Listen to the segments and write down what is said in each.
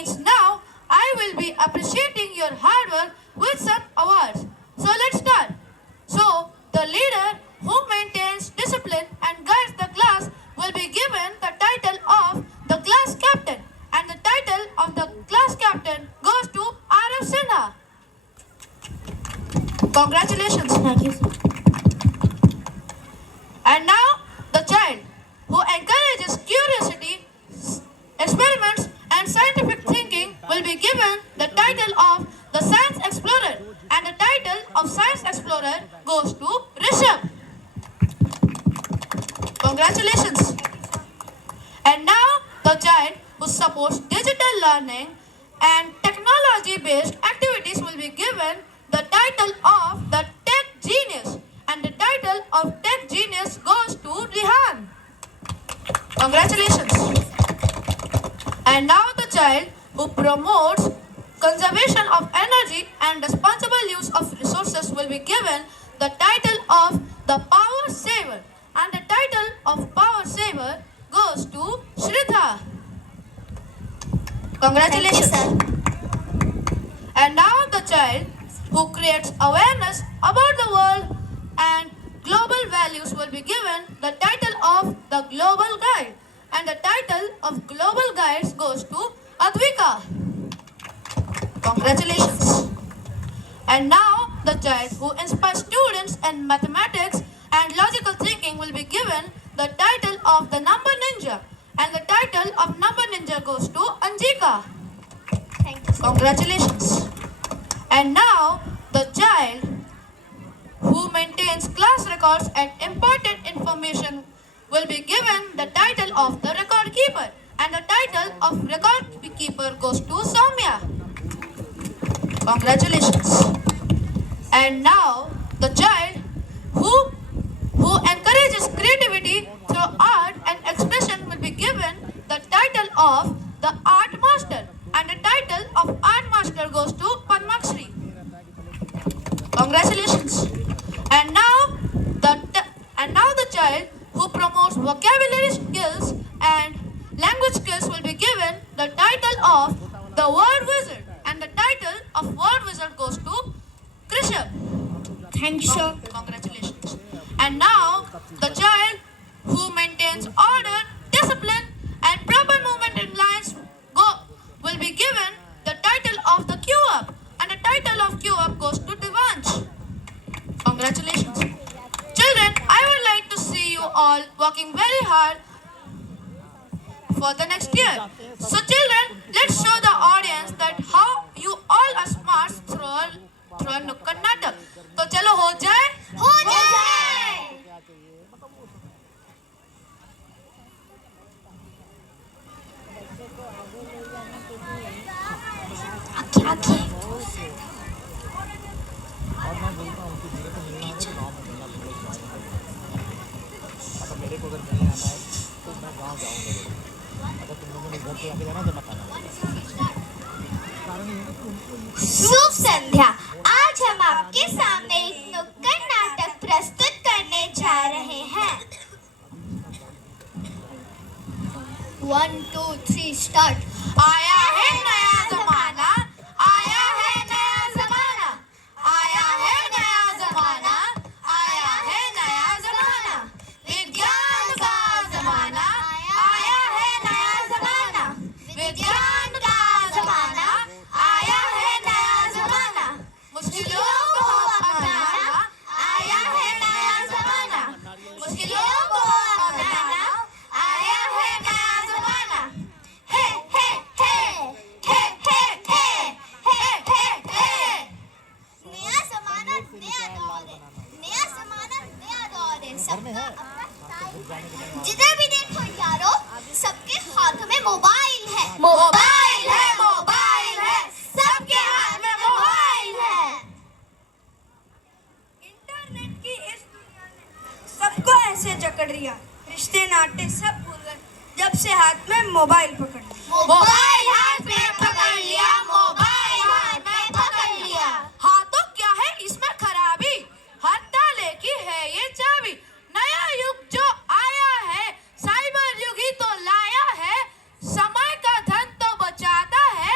means now I will be appreciating your hard work with some awards. So let's start. So the leader who maintains discipline and guides the class will be given the title of the class captain, and the title of the class captain goes to R.F. Sinha. Congratulations. Thank you, sir. And now the child who encourages curiosity, experiments and scientific thinking will be given the title of the Science Explorer, and the title of Science Explorer goes to Rishabh. Congratulations. And now the child who supports digital learning and technology-based activities will be given the title of the Tech Genius, and the title of Tech Genius goes to Rihan. Congratulations. And now the child who promotes conservation of energy and responsible use of resources will be given the title of the Power Saver, and the title of Power Saver goes to Shridhar. Congratulations. Thank you, And now the child who creates awareness about the world and global values will be given the title of the Global Guide, and the title of Global Guides goes to Advika. Congratulations. And now the child who inspires students in mathematics and logical thinking will be given the title of the Number Ninja, and the title of Number Ninja goes to Anjika. Thank you, sir. Congratulations. And now the child who maintains class records and important information will be given the title of the record keeper, and the title of record keeper goes to Soumya. Congratulations. And now the child who encourages creativity through art and expression will be given the title of the Art Master, and the title of Art Master goes to Padmakshri. Congratulations. And now the child who promotes vocabulary skills and language skills will be given the title of the Word Wizard, and the title of Word Wizard goes to Krishabh. Thank you, sir. Congratulations. And now the child who maintains order, discipline and proper movement in lines will be given the title of the Q Up, and the title of Q Up goes to Devansh. Congratulations. Children, I would like to see you all working very hard for the next year. So children, let's show the audience that how you all are smart through a Nukkad Natak. तो चलो हो जाए? हो जाए। आगे। मेरे को अगर नहीं आना है तो मैं गाँव जाऊँगा। अगर तुम लोगों ने घर पे आके जाना तो बताना। शुभ संध्या। आज हम आपके सामने एक नुक्कड़ नाटक प्रस्तुत करने जा रहे हैं। 1, 2, 3 स्टार्ट। आया है नया जमाना, आया है नया जमाना, आया है नया जमाना, आया है नया जमाना, विज्ञान का जमाना, आया है नया जमाना, विज्ञान का जमाना, आया है नया जमाना, मुश्किलों को अपनाना, आया है नया जमाना, मुश्किलों को अपनाना, आया है नया जमाना। हे हे हे हे हे हे हे हे हे। नया जमाना नया दौर है। नया जमाना नया दौर है। सबका अपना स्टाइल है। जिधर भी देखो यारो, सबके हाथ में मोबाइल है। मोबाइल है, मोबाइल है, सबके हाथ में मोबाइल है। इंटरनेट की इस दुनिया ने सबको ऐसे जकड़ दिया, रिश्ते नाते सब भूल गए जब से हाथ में मोबाइल पकड़ लिया। मोबाइल हाथ में पकड़ लिया, मोबाइल हाथ में पकड़ लिया। हाँ तो क्या है इसमें खराबी? हर ताले की है ये चाबी। नया युग जो आया है, साइबर युग ही तो लाया है। समय का धन तो बचाता है,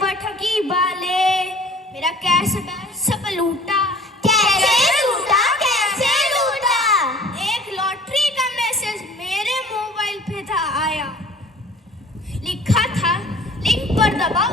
बैठकी वाले मेरा कैश सब लूटा। कैसे लूटा, कैसे लूटा? एक लॉटरी का मैसेज मेरे मोबाइल पे था आया, लिखा था लिंक पर दबाओ